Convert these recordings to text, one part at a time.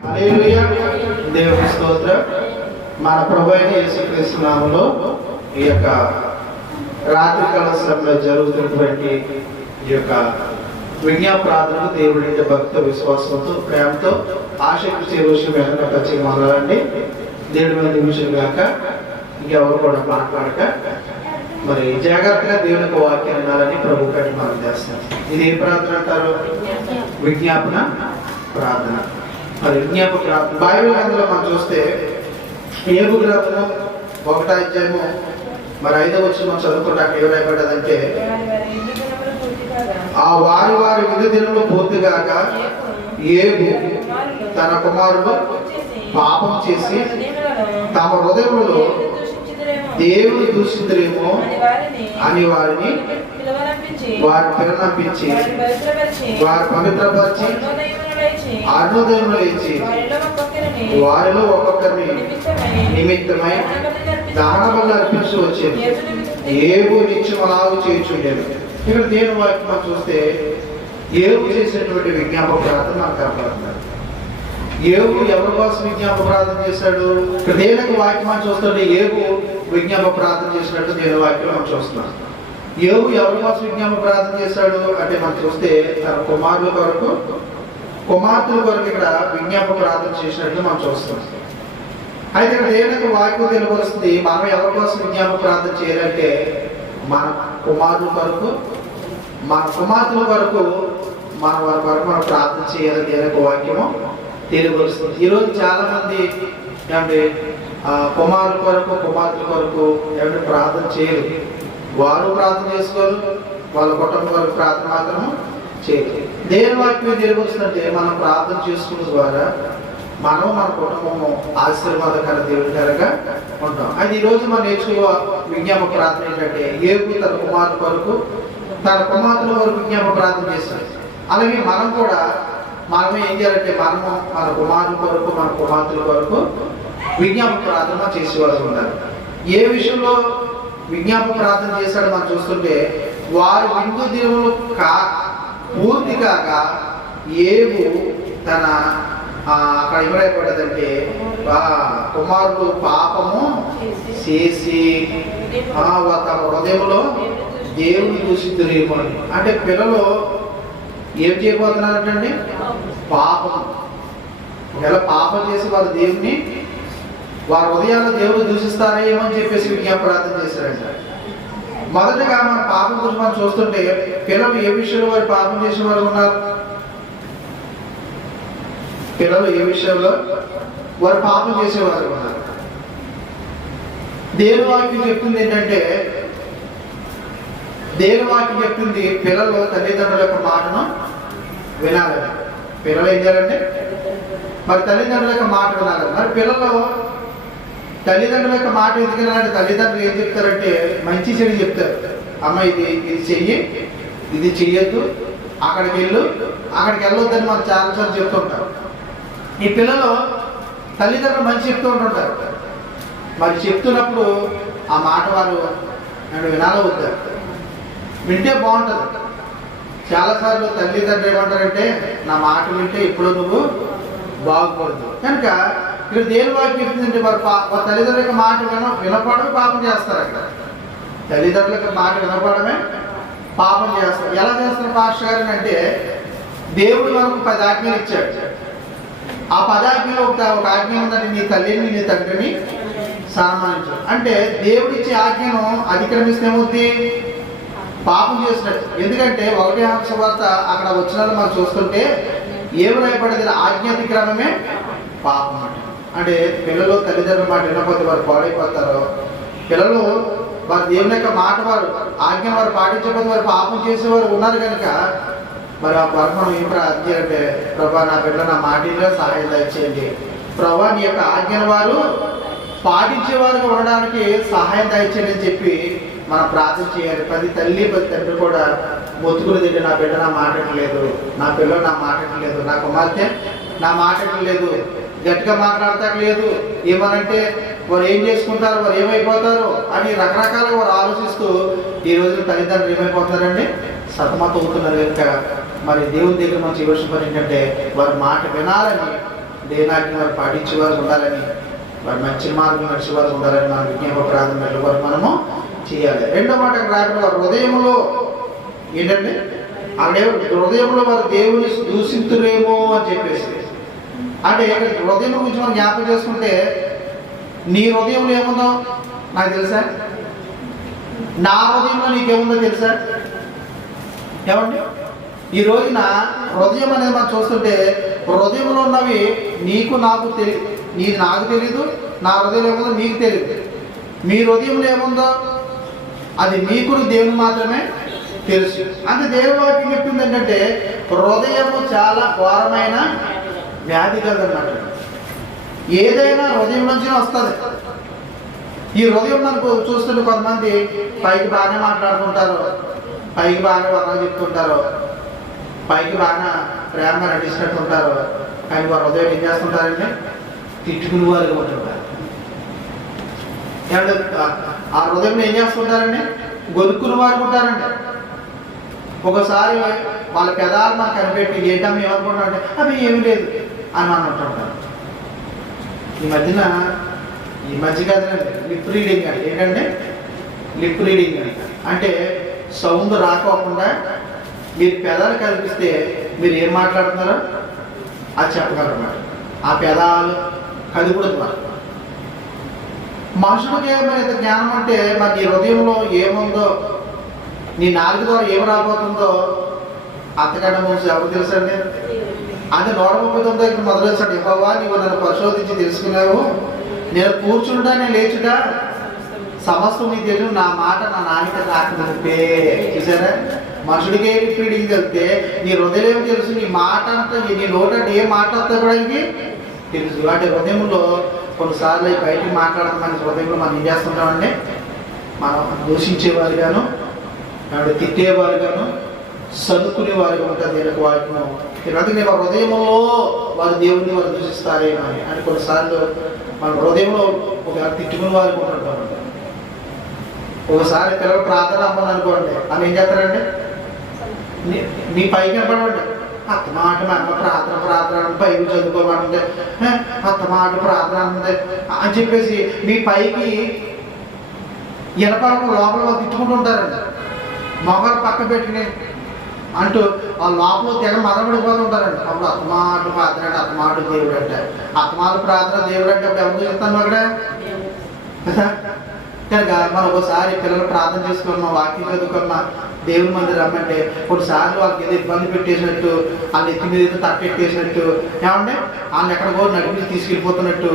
హల్లెలూయా. దేవుని స్తోత్రం. మన ప్రభువైన యేసుక్రీస్తు నామములో ఈ యొక్క రాత్రి కాలంలో జరుగుతున్నటువంటి ఈ యొక్క విజ్ఞాపనాలను దేవుడి భక్త విశ్వాసంతో ప్రేమతో ఆసక్తి చేరువచ్చి వెనక పచ్చిక మొదలండి. దేవుడి మీద నిమిషం కాక ఇంకెవరు కూడా మాట్లాడక మరి జాగ్రత్తగా దేవుని యొక్క వాక్యం వినాలని ప్రభు కంటే మనం చేస్తాం. ఇది ఏ ప్రార్థన అంటారు? విజ్ఞాపన ప్రార్థన. మరి విజ్ఞాపన ప్రార్థన బైబిల్ గ్రంథంలో మనం చూస్తే యోబు గ్రంథం 1వ అధ్యాయము మరి 5వ వచనం మనం చదువుకుంటే అక్కడ ఏం రాయబడ్డదంటే, ఆ వారి వారి విధి దినములు పూర్తిగాక యోబు తన కుమారుడు పాపం చేసి తమ హృదయములో దేవుని దూషితులేమో అని వారిని పిలవనంపించి వారి పవిత్రపరిచి అరుణోదయములు లేచి వారిలో ఒక్కొక్కరిని నిమిత్తమై దహన బలులు అర్పించి వచ్చేది. యోబు నిత్యం అలాగూ చేయుచుండేది. ఇక్కడ దేవుని వాక్యం మనం చూస్తే యోబు చేసినటువంటి విజ్ఞాపన ప్రార్థన మనకు కనపడుతున్నారు. యోబు ఎవరి కోసం విజ్ఞాపన ప్రార్థన చేశాడు? ఇక్కడ దేవుని వాక్యం మనం చూస్తుంటే యోబు విజ్ఞాపన ప్రార్థన చేసినట్టు దేవుని వాక్యం మనం చూస్తున్నాం. యోబు ఎవరి కోసం విజ్ఞాపన ప్రార్థన చేశాడు అంటే మనం చూస్తే తన కుమారుల కొరకు కుమార్తెల కొరకు ఇక్కడ విజ్ఞాపన ప్రార్థన చేసినట్లు మనం చూస్తున్నాం. అయితే ఇక్కడ దేవుని వాక్యం తెలియవలసింది, మనం ఎవరి కోసం విజ్ఞాపన ప్రార్థన చేయాలంటే మన కుమారుల కొరకు మన కుమార్తెల కొరకు మన వారి కొరకు మనం ప్రార్థన చేయాలని దేవుని వాక్యము తెలియవలసింది. ఈరోజు చాలా మంది ఏమంటే కుమారుల కొరకు కుమార్తెల కొరకు ఏమంటే ప్రార్థన చేయరు. వారు ప్రార్థన చేసుకోరు, వాళ్ళ కుటుంబం వరకు ప్రార్థన మాత్రం చేయరు. దేవుని వాక్యం తెలియవలసిందంటే మనం ప్రార్థన చేసుకున్న ద్వారా మనం మన కుటుంబము ఆశీర్వాదకర దేవుడిగా ఉంటాం. అది ఈరోజు మనం నేర్చుకో విజ్ఞాపన ప్రార్థన ఏంటంటే యోబు తన కుమారుల కొరకు తన కుమార్తెల వరకు విజ్ఞాపన ప్రార్థన చేస్తాం. అలాగే మనం కూడా మనమే ఏం చేయాలంటే మనము మన కుమారుల కొరకు మన కుమార్తెల కొరకు విజ్ఞాపన ప్రార్థన చేసేవాళ్ళు ఉన్నారు. ఏ విషయంలో విజ్ఞాపన ప్రార్థన చేశాడో మనం చూస్తుంటే వారు విందు దినములు పూర్తి కాక యోబు తన అక్కడ ఏమైపడ్డదంటే కుమారుడు పాపము చేసి తమ హృదయంలో దేవుని దూషితులేమో అని. అంటే పిల్లలు ఏం చేయబోతున్నారంటండి? పాపం. ఇలా పాపం చేసి వారు దేవుని వారి హృదయాల్లో దేవుడు దూషిస్తారేమో అని చెప్పేసి విజ్ఞాపన ప్రార్థన చేశారంట. మొదటగా మన పాపం గురించి మనం చూస్తుంటే పిల్లలు ఏ విషయంలో వారు పాపం చేసిన వారు ఉన్నారు? పిల్లలు ఏ విషయంలో వారు పాపం చేసేవారు ఉన్నారు? దేవుని వాక్యం చెప్తుంది ఏంటంటే, దేవుని వాక్యం చెప్తుంది పిల్లలు తల్లిదండ్రుల యొక్క మాటను వినాలని. పిల్లలు ఏం చేయాలంటే మరి తల్లిదండ్రుల యొక్క మాట వినాలి. మరి పిల్లలు తల్లిదండ్రుల యొక్క మాట ఎందుకు వినాలంటే తల్లిదండ్రులు ఏం చెప్తారంటే మంచి చెడు చెప్తారు. అమ్మ ఇది చెయ్యి, ఇది చెయ్యొద్దు, అక్కడికి వెళ్ళొద్దని మనం చాలాసార్లు చెప్తుంటాం. ఈ పిల్లలు తల్లిదండ్రులు మంచి చెప్తూ ఉంటుంటారు. మరి చెప్తున్నప్పుడు ఆ మాట వారు నేను వినాలో వద్దారు, వింటే బాగుంటుంది. చాలాసార్లు తల్లిదండ్రులు ఏమంటారంటే నా మాట వింటే ఇప్పుడు నువ్వు బాగుపడదు. కనుక ఇక్కడ దేవుని వాక్యం చెప్తుందంటే వారు తల్లిదండ్రుల యొక్క మాట వినపడమే పాపం చేస్తారు. అక్కడ తల్లిదండ్రుల యొక్క మాట వినపడమే పాపం చేస్తారు. ఎలా చేస్తారు పాస్టర్ గారు అంటే దేవుడు మనకు 10 ఆజ్ఞలు ఇచ్చాడు. ఆ 10 ఆజ్ఞలో ఒక ఆజ్ఞ ఉందంటే నీ తల్లిని నీ తండ్రిని సన్మానించు. అంటే దేవుడు ఇచ్చే ఆజ్ఞను అతిక్రమిస్తే ఏమవుతుంది? పాపం చేసినట్టు. ఎందుకంటే 1 యోహాను సువార్త అక్కడ వచ్చినట్లు మనం చూస్తుంటే ఏమి రాయబడ్డది? ఆజ్ఞాతిక్రమమే పాపం అంటే పిల్లలు తల్లిదండ్రుల మాట వినకపోతే వారు పాడైపోతారు. పిల్లలు వారు దేవుని యొక్క మాట వారు ఆజ్ఞ వారు పాటించకపోతే వారు పాపం చేసేవారు ఉన్నారు. కనుక మరి ఆ మనం ఏం ప్రార్థన అంటే ప్రభా నా బిడ్డ నా మాటిలో సహాయం దయచేయండి, ప్రభా నీ యొక్క ఆజ్ఞను వారు పాటించేవారుగా ఉండడానికి సహాయం దయచేయండి అని చెప్పి మనం ప్రార్థన చేయాలి. 10 తల్లి 10 తండ్రి కూడా మొత్తుకుని తింటే నా బిడ్డ నా మాటట్లేదు, నా పిల్లలు నా మాటట్లేదు, నా కుమార్తె నా మాటట్లేదు, గట్టిగా మాట్లాడతాలేదు, ఏమనంటే వారు ఏం చేసుకుంటారు, వారు ఏమైపోతారు అని రకరకాలుగా వారు ఆలోచిస్తూ ఈ రోజున తల్లిదండ్రులు ఏమైపోతారండి? సతమతం అవుతున్నారు. కనుక మరి దేవుని దగ్గర మనం చేయవలసిన పని ఏంటంటే వారి మాట వినాలని దేనాటిని వారు పాటించేవారు ఉండాలని, వారు మంచి మార్గం నడిచేవారు ఉండాలని మన విజ్ఞాప ప్రార్థన వరకు మనము చేయాలి. రెండో మాట రాకుండా వారు హృదయంలో ఏంటంటే అక్కడ హృదయంలో వారు దేవుని దూషితులేమో అని చెప్పేసి, అంటే హృదయం గురించి మనం జ్ఞాపకం చేసుకుంటే నీ హృదయంలో ఏముందో నాకు తెలుసా, నా హృదయంలో నీకేముందో తెలుసా? ఏమండి ఈ రోజున హృదయం అనేది మనం చూస్తుంటే హృదయంలో ఉన్నవి నీకు నాకు నీది నాకు తెలీదు, నా హృదయంలో ఏముందో నీకు తెలియదు. మీ హృదయంలో ఏముందో అది మీకు దేవుని మాత్రమే తెలుసు. అంటే దేవుని వాక్యం చెప్తుంది ఏంటంటే హృదయము చాలా ఘోరమైన వ్యాధి కదన్నమాట. ఏదైనా హృదయం నుంచి వస్తుంది. ఈ హృదయం మనకు చూస్తుంటే కొంతమంది పైకి బాగానే మాట్లాడుకుంటారు, పైకి బాగా వర్ణం చెప్తుంటారు, పైకి బాగా ప్రేమగా నటిస్తున్నట్టు ఉంటారు, కానీ వారు హృదయం ఏం చేస్తుంటారంటే తిట్టుకుని వారుగా ఉంటుంటారు. ఆ హృదయంలో ఏం చేస్తుంటారండి, గొనుక్కుని వారు ఉంటారండి. ఒకసారి వాళ్ళ పెదాలు మనకు కనిపెట్టి ఏంటమ్మా ఏమనుకుంటాం అంటే అవి ఏమి లేదు అని మనం అంటుంటారు. ఈ మధ్య కదండి లిప్ రీడింగ్ అని. ఏంటంటే లిప్ రీడింగ్ అని అంటే సౌండ్ రాకోకుండా మీరు పెదాలు కల్పిస్తే మీరు ఏం మాట్లాడుతున్నారో అది చెప్పగలరు అన్నమాట. ఆ పెదాలు కదుపుడుతున్నారు. మనుషులకి ఏమైనా జ్ఞానం అంటే మరి నీ హృదయంలో ఏముందో, నీ నాలుగు ద్వారా ఏమి రాబోతుందో అంతకంటే ముందు ఎవరు తెలుసండి? అది 139 ఇక్కడ మొదలొచ్చాడు. యెహోవా నీవు నన్ను పరిశోధించి తెలుసుకున్నావు, నేను కూర్చుంటా నేను లేచుటా సమస్తం నీకు తెలుసు, నా మాట నా నాయక రాకపోతే. చూసారా, మనుషుడికి ఫీడింగ్ తెలిస్తే నీ హృదయం తెలుసు, నీ మాట అంతా నీ నోట ఏ మాట వస్తా కూడా తెలుసు. అంటే హృదయంలో కొన్నిసార్లు బయటికి మాట్లాడడం మన హృదయంలో మనం ఏం చేస్తుంటామంటే మనం దూషించేవారు గాను, తిట్టేవారు గాను, సదుకునే వారిగా ఉంటుంది. వీళ్ళకి వాక్యం అందుకని వారి హృదయంలో వారు దేవుడిని వారు దూషిస్తారేమో అని. అంటే కొన్నిసార్లు మన హృదయంలో ఒక తిట్టుకునే వారికి ఉంటుంటాం. ఒకసారి పిల్లలు ప్రార్థన అమ్మని అనుకోండి, ఆమె ఏం చేస్తారంటే మీ పైకి కనపడండి అత్త మాట మా అమ్మ ప్రార్థన పైకి చదువుకోమంటే అత్త మాట ప్రార్థన ఉంది అని చెప్పేసి మీ పైకి ఎనపాలకు లోపల తిట్టుకుంటూ ఉంటారండి. మొగలు పక్క పెట్టిన అంటూ ఆ లోపల తెగ మదపడిపోతుంటారండి. అప్పుడు అత్తమాట ప్రార్థన అంటే అత్తమాట దేవుడు అంటే అత్తమాల ప్రార్థన దేవుడు అంటే అప్పుడు ఎవరు చెప్తాను అక్కడ కదా. కనుక మనం ఒకసారి పిల్లలు ప్రార్థన చేసుకున్నా, వాక్యం చదువుకున్నా, దేవుని మంది రమ్మంటే కొన్నిసార్లు వాళ్ళకి ఏదో ఇబ్బంది పెట్టేసినట్టు, వాళ్ళ ఎత్తి మీద ఏదో తప్పెట్టేసినట్టు, ఏమంటే వాళ్ళని ఎక్కడికో నడిపి తీసుకెళ్ళిపోతున్నట్టు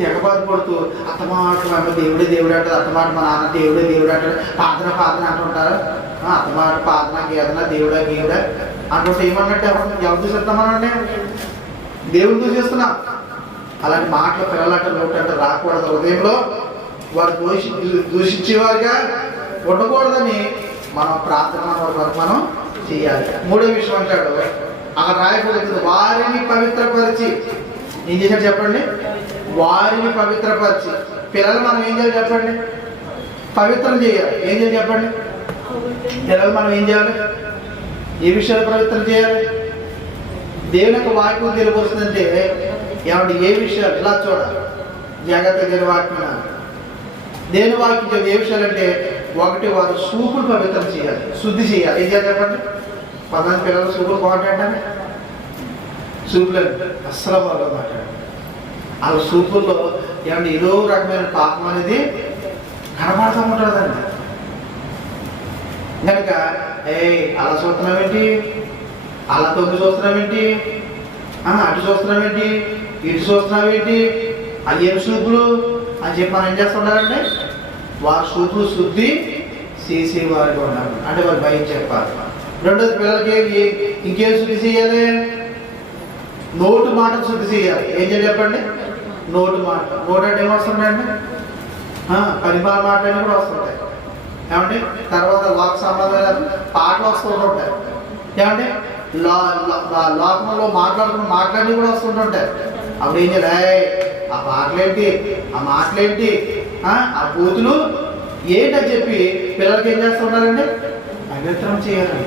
తెగ బాధపడుతూ అత్తమాట మా అమ్మ దేవుడే దేవుడు అంటారు, అత్తమాట మా నాన్న దేవుడే దేవుడు అంటారు, ప్రార్థన అంటుంటారు. అత్తమాట ప్రార్థన గీదన దేవుడా అంటుంటే ఏమన్నట్టు ఎవరు చూసేస్తామనంటే దేవుడు చూసేస్తున్నాం. అలాంటి మాటలు పిల్లలంటే నోటంటే రాకూడదు. హృదయంలో వారు దూషించేవారుగా ఉండకూడదని మనం ప్రార్థన వరకు మనం చేయాలి. మూడో విషయం అంటాడు అక్కడ రాయకూడదు, వారిని పవిత్రపరిచి. ఏం చేశాడు చెప్పండి? వారిని పవిత్రపరిచి. పిల్లలు మనం ఏం చేయాలి చెప్పండి? పవిత్రం చేయాలి. ఏం చేయాలి చెప్పండి? పిల్లలు మనం ఏం చేయాలి? ఏ విషయాలు పవిత్రం చేయాలి? దేవుని యొక్క వాక్యం తెలియవస్తుందంటే ఏమంటే ఏ విషయాలు ఇలా చూడాలి జాగ్రత్తగా దేవుని వాక్యం. దేవుని వాక్యం ఏ విషయాలు అంటే ఒకటి వారు సూపులు పవిత్రం చేయాలి, శుద్ధి చేయాలి. ఏం చేయాలి చెప్పండి? 10 పిల్లలు సూపులు బాగుంటాయంటే సూపులు అస్సలు బాగా మాట్లాడారు. వాళ్ళ సూపుల్లో ఏమంటే ఏదో రకమైన పాపం అనేది కనపడుతూ ఉంటుందండి. కనుక అలా చూస్తున్నామేంటి, అలా తొంగి చూస్తున్నామేంటి, అటు చూస్తున్నామేంటి, ఇటు చూస్తున్నామేంటి, అవి ఏం సూపులు అని చెప్పి మనం ఏం చేస్తుంటారంటే వారు సూపులు శుద్ధి చేసేవారుగా ఉన్నారు. అంటే వారు భయం చెప్పాలి. రెండోది పిల్లలకి ఇంకేం శుద్ధి చేయాలి? నోటు మాట శుద్ధి చేయాలి. ఏం చేయాలి చెప్పండి? నోటు మాట. నోటు అంటే ఏమొస్తుంటాయండి? పరిమాణ మాటలు కూడా వస్తుంటాయి. ఏమంటే తర్వాత లోక సంబంధమైన పాటలు వస్తూ ఉంటాయి. ఏమంటే లోకంలో మాట్లాడి కూడా వస్తుంటుంటాయి. అప్పుడు ఏం చేయాలి? ఆ పాటలేంటి, ఆ మాటలేంటి, ఆ బూతులు ఏంటని చెప్పి పిల్లలకి ఏం చేస్తుంటారండి? పవిత్రం చేయాలి.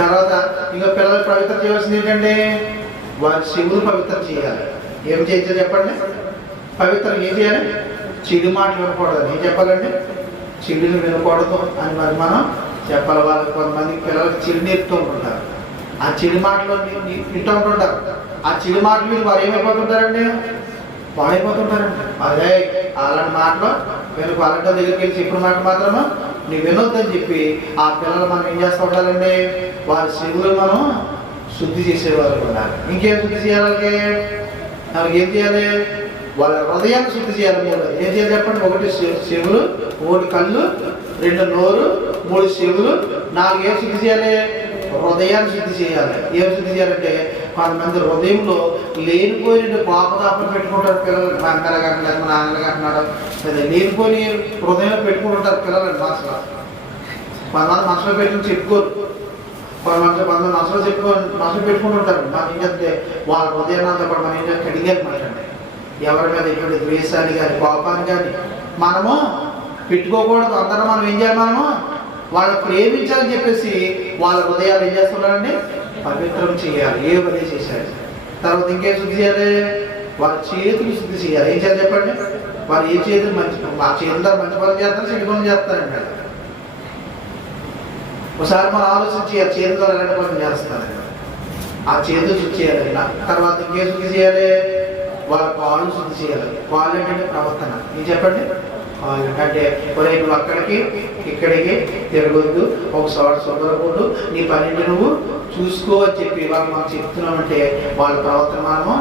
తర్వాత ఇంకా పిల్లలకు పవిత్రం చేయవలసింది ఏంటంటే వారి చెవులు పవిత్రం చేయాలి. ఏం చేయాలి చెప్పండి? పవిత్రం ఏం చేయాలి? చెడు మాటలు వినకూడదు. ఏం చెప్పాలండి? చెడుని వినకూడదు అని మరి మనం చెప్పాలి. వాళ్ళకి కొంతమంది పిల్లలకి చెడు నేర్పుతూ ఉంటుంటారు. ఆ చెడు మాటలు వింటూ ఉంటుంటారు. ఆ చెడు మాటలు మీద వారు ఏమైపోతుంటారండి? పాడైపోతుంటారండి. అదే అలాంటి మాటలు వీళ్ళకి వాళ్ళ దగ్గరికి వెళ్ళి చెప్పిన మాట మాత్రము నువ్వు వినొద్దని చెప్పి ఆ పిల్లలు మనం ఏం చేస్తూ ఉండాలండి? వారి చెవులు మనం శుద్ధి చేసేవాళ్ళు ఉండాలి. ఇంకేం శుద్ధి చేయాలి? వాళ్ళకి ఏం చేయాలి? వాళ్ళ హృదయాన్ని శుద్ధి చేయాలి. మూడు ఏం చేయాలి చెప్పండి? 1 చెవులు, 3 కళ్ళు, 2 నోరు, 3 చెవులు, 4 ఏం శుద్ధి చేయాలి? హృదయాన్ని శుద్ధి చేయాలి. ఏం శుద్ధి చేయాలంటే కొంతమంది హృదయంలో లేనిపోయిన పాపదాపలు పెట్టుకుంటారు పిల్లలు. మా అమ్మలు కంటున్నారు, మా నాన్నలు కంటున్నాడు, లేనిపోయి హృదయంలో పెట్టుకుంటుంటారు పిల్లలు. మనసులో కొంతమంది మనసులో పెట్టుకుని చెప్పుకోరు. కొంతమంది మనసులో పెట్టుకుంటుంటారు. మనం ఏం చేస్తే వాళ్ళ హృదయాన్ని అంతా కూడా మనం ఏం చేస్తే కడిగేనమాట. ఎవరి మీద ఎటువంటి ద్వేషాన్ని కానీ కోపాన్ని కానీ మనము పెట్టుకోకూడదు. అందరం మనం ఏం చేయాలి? మనము వాళ్ళు ప్రేమించాలని చెప్పేసి వాళ్ళ హృదయాలు ఏం చేస్తున్నారండి? పవిత్రం చేయాలి. ఏ పని చేశారు. తర్వాత ఇంకేం శుద్ధి చేయాలి? వాళ్ళ చేతులు శుద్ధి చేయాలి. ఏం చేయాలి చెప్పండి? వాళ్ళు ఏ చేతులు మంచి చేతులు మంచి పనులు చేస్తారు, చెడు పనులు చేస్తారండి. ఒకసారి మనం ఆలోచించి ఆ చేతులు ఎలాంటి పనులు చేస్తారు. ఆ చేతులు శుద్ధి చేయాలి. తర్వాత ఇంకేం శుద్ధి చేయాలి? వాళ్ళ కాళ్ళు శుద్ధి చేయాలి. కాళ్ళు ఏంటంటే ప్రవర్తన. ఏం చెప్పండి? అంటే నువ్వు అక్కడికి ఇక్కడికి తిరగొద్దు, ఒకసారి శుభ్రపోదు, నీ పనిని నువ్వు చూసుకో అని చెప్పి వాళ్ళు మనం చెప్తున్నామంటే వాళ్ళ ప్రవర్తన మనము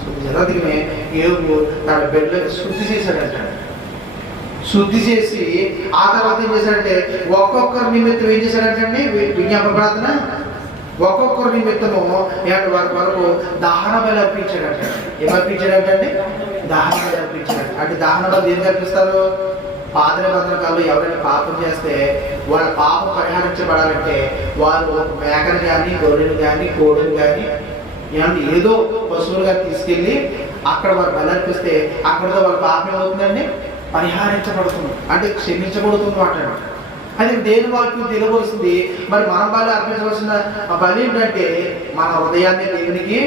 శుద్ధి చేయాలి. అందుకనే యోగు తన బిడ్డలకు శుద్ధి చేశాడంట. శుద్ధి చేసి ఆ తర్వాత ఏం చేశాడంటే ఒక్కొక్కరి నిమిత్తం ఏం చేశాడంటే విజ్ఞాపన ప్రార్థన ఒక్కొక్కరి నిమిత్తము వారి వరకు దహన బలి అర్పించాడంట. ఏం అర్పించాడంటే దహన బలి అర్పించాడు. అంటే దహన బలి ఏం అర్పిస్తారు? పాత నిబంధనకాల్లో ఎవరైనా పాపం చేస్తే వాళ్ళ పాపం పరిహరించబడాలంటే వాళ్ళు ఒక మేకను కానీ, గొర్రెను కానీ, కోడిని కానీ ఏదో పశువులుగా తీసుకెళ్ళి అక్కడ వారు బలి అర్పిస్తే అక్కడితో వాళ్ళ పాపం ఏమవుతుందండి? పరిహరించబడుతుంది. అంటే క్షమించబడుతుంది మాట. అది దేని వాక్యం తెలియవలసింది. మరి మనం బలి అర్పించవలసిన బలి ఏంటంటే మన హృదయాన్ని దేవునికి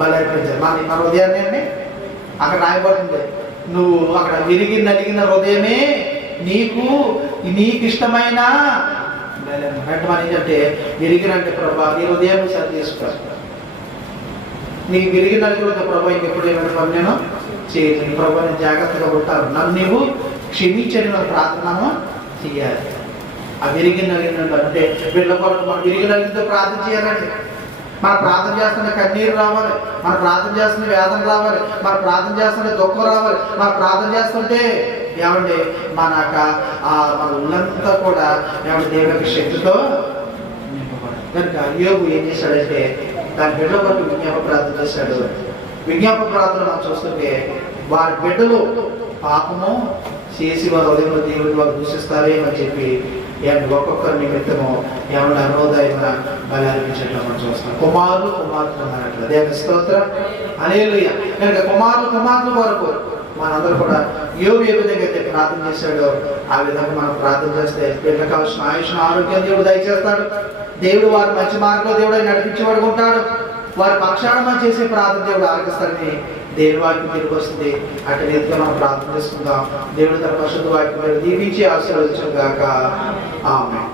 బలి అర్పించాలి. మన హృదయాన్ని అండి అక్కడ రాయబడుతుంది. నువ్వు అక్కడ విరిగి నలిగిన హృదయమే నీకు ఇష్టమైన అంటే మనం ఏంటంటే విరిగినంటే ప్రభా నీ హృదయం సరి చేసుకోవాలి. నీకు విరిగి నలిగిన ప్రభా ఇంకెప్పుడు ఏమైనా పని నేను చేయలేదు. ప్రభా నేను జాగ్రత్తగా ఉంటాను, నన్ను నీవు క్షమించని ప్రార్థన చేయాలి. ఆ విరిగి నలిగిన అంటే వీళ్ళ కొరకు మనం విరిగి నలిగినతో ప్రార్థన చేయాలండి. మనం ప్రార్థన చేస్తున్న కన్నీరు రావాలి, మనం ప్రార్థన చేస్తున్న వేదన రావాలి, మనం ప్రార్థన చేస్తున్న దుఃఖం రావాలి. మనం ప్రార్థన చేస్తుంటే ఏమండి మన ఉల్లంతా కూడా ఏమంటే దేవునికి శక్తితో నింపబడాలి. కనుక యోగు ఏం చేశాడంటే దాని బిడ్డల కొరకు విజ్ఞాపన ప్రార్థన చేశాడు. విజ్ఞాపన ప్రార్థన మనం చూస్తుంటే వారి బిడ్డలు పాపము చేసి వారి ఉదయంలో దేవుడిని వారు దూషిస్తారేమని చెప్పి ఒక్కొక్కరి నిమిత్తము ఏమన్నా అన్నోదయమైన బలి అర్పించడం మనం చూస్తాం. కుమారులు కుమార్తెలు అన్నట్లు దేవుని స్తోత్రం, హల్లెలూయా. కనుక కుమారుల వరకు మనందరూ కూడా యోగు ఏ విధంగా అయితే ప్రార్థన చేశాడో ఆ విధంగా మనం ప్రార్థన చేస్తే బిడ్డలకు కావాల్సిన ఆయుష్ను ఆరోగ్యం దేవుడు దయచేస్తాడు. దేవుడు వారి మంచి మార్గంలో దేవుడు నడిపించేవాడు ఉంటాడు. వారి పక్షాన మనం చేసే ప్రార్థన దేవుడు ఆలకిస్తాడని దేవుని వాక్యం తిరిగి వస్తుంది. అటు రీతిగా మనం ప్రార్థన చేసుకుందాం. దేవుడు తన పరిశుద్ధ వాక్యం దీవించి ఆశీర్వదించుగాక. ఆమేన్.